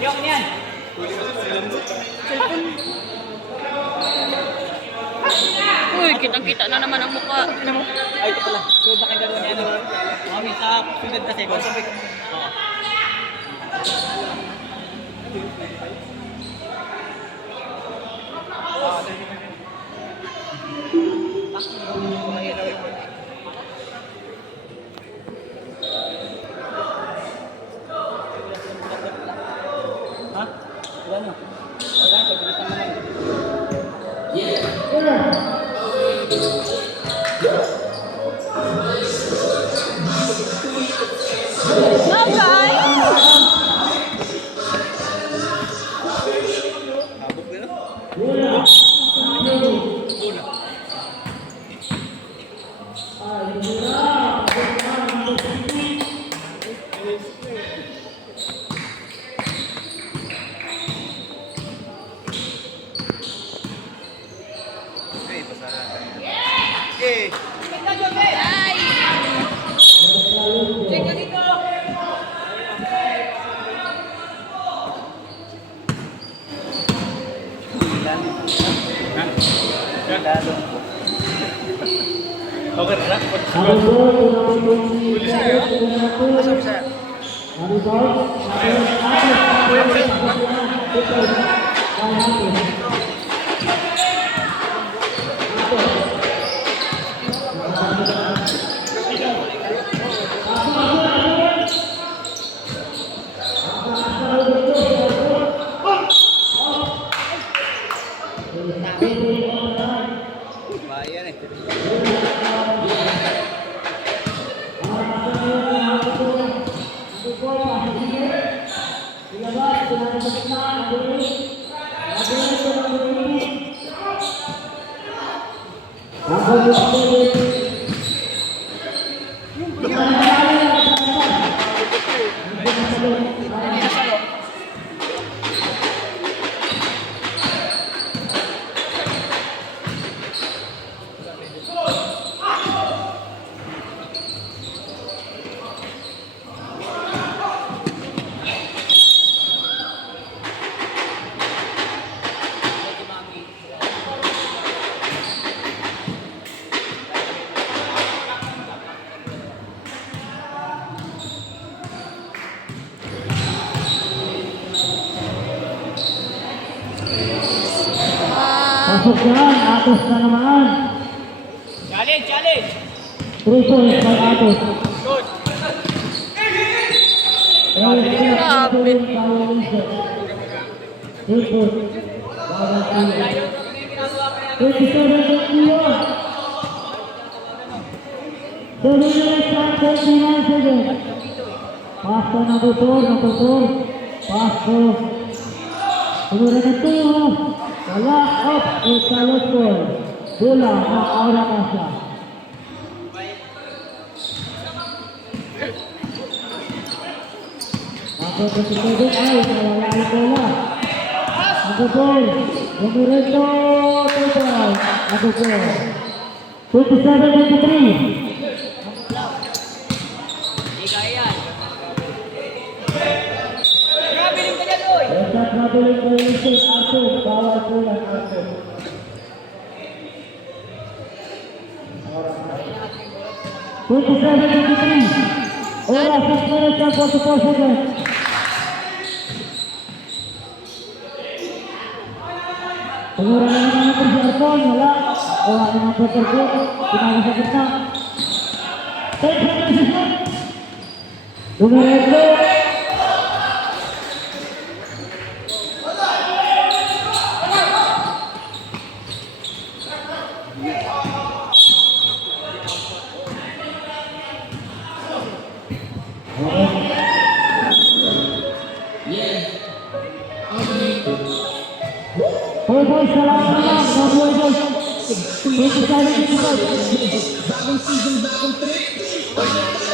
Yung yan. Uy, kitang-kita na naman ang mukha. Ay, ito pala. So, nakagano niya. Mami, sa sunod kasi. Sabi ko. Oo. Ha? Ilan mo? Ilan? Pagbilisan mo lang. No, guys! Okay. Okay na lang. Bayan eh. Pasok yan, Atos na naman. Challenge, challenge. 3 points by Atos. Good. Grabe. 27 seconds. Pass to number 4, Pass to Kemudian itu Wala up Ikalot Paul Bola ng Aura Casa. Ako kemudian ay nawala ang bola. Ako Paul Romerito Total. Ako Paul 27-23. Traveling violation Arthur, bawal bola Arthur. Oras 6 minutes and 44 seconds. Pengurangan naman po si Arthur, wala. Wala naman po si Arthur, pinaka sa gitna. 10 seconds. Lumerito. Boy, salamat naman. Boy. Bagong season, bagong trip. Ang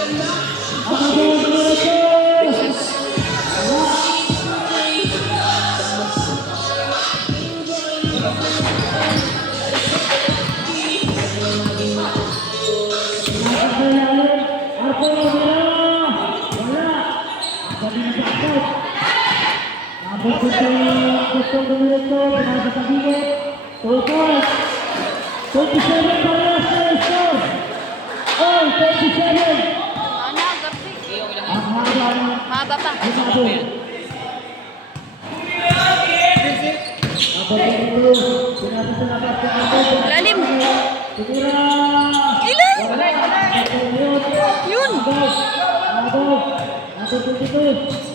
Gusto dumiretso, pinasa sa gilid. Tutor. 27 para sa score. Oh, 27. Ana, gabi. Ang haba ng Haba pa. Ginado. Abang ito, pinasa sa labas ng ito. Lalim. Tumira. Ilan? Wala. Yun. Abang 22.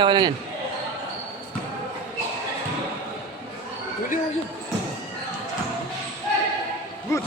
Wala yan. Good.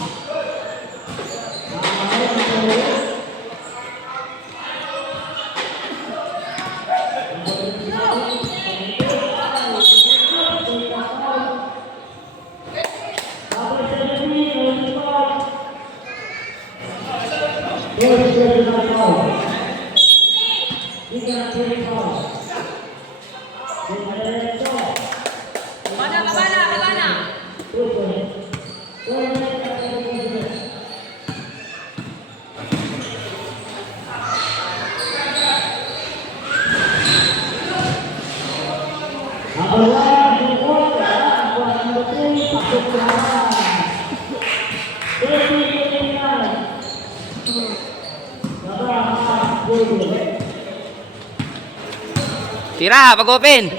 Tira, pag-open.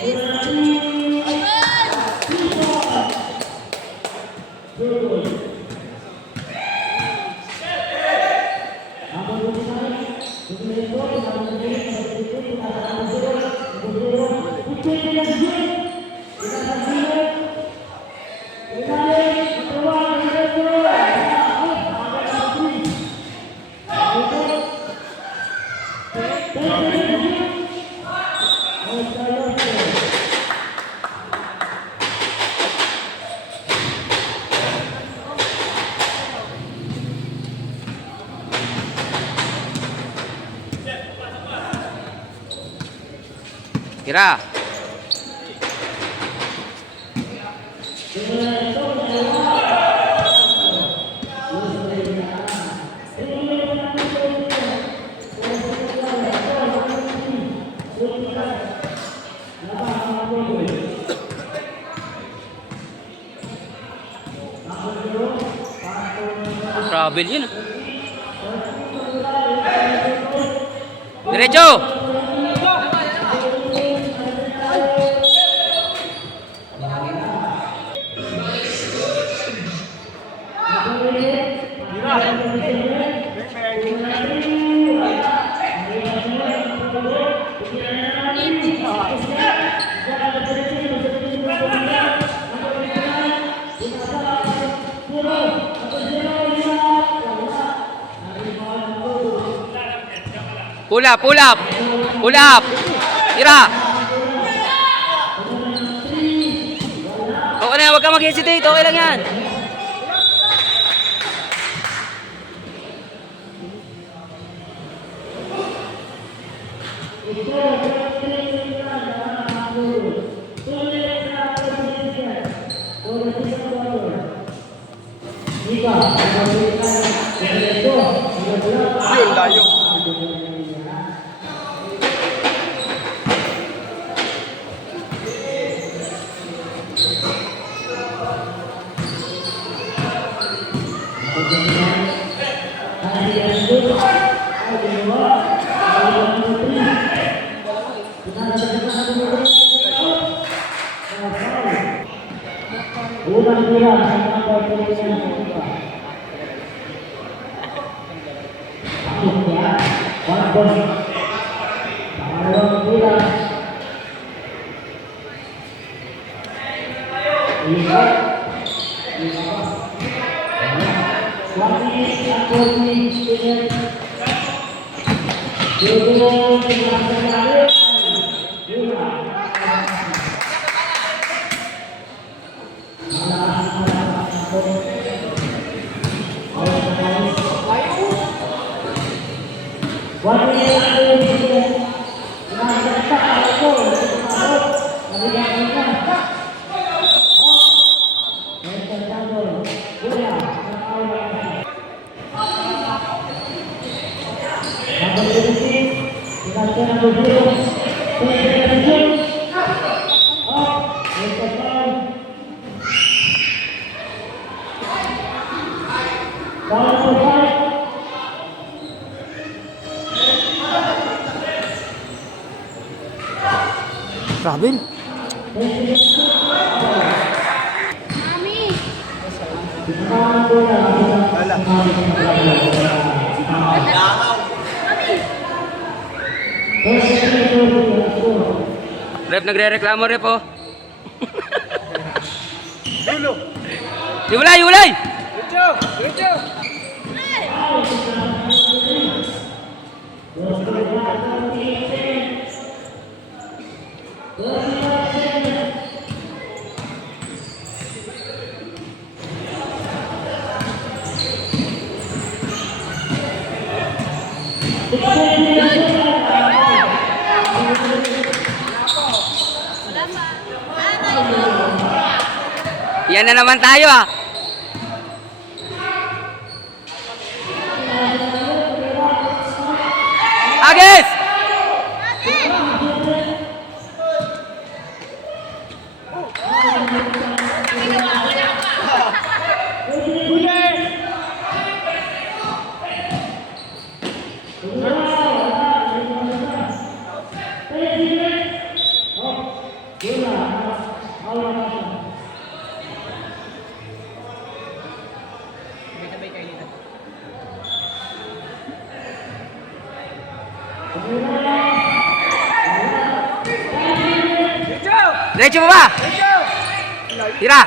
Tira. Travel yun. Diretso. Pull up, pull up. Pull up. Tira. Okay na yan, huwag kang mag-hesitate. Okay lang yan. Yun, layo. Unang bilang sa number 3 na Pasok niya, 1 point. Pangalawang bilang. Ikot. Swami at Kurni student. Dito, pinasa natin. Pasok number 0. Up. There's a foul. Foul number 5. Robin. Rep, nagre-reklamo, Rep, oh. Iulay, iulay! Yan na naman tayo, ah. Agis! Sabay-sabay kayo dito. Diretso mo ba? Tira!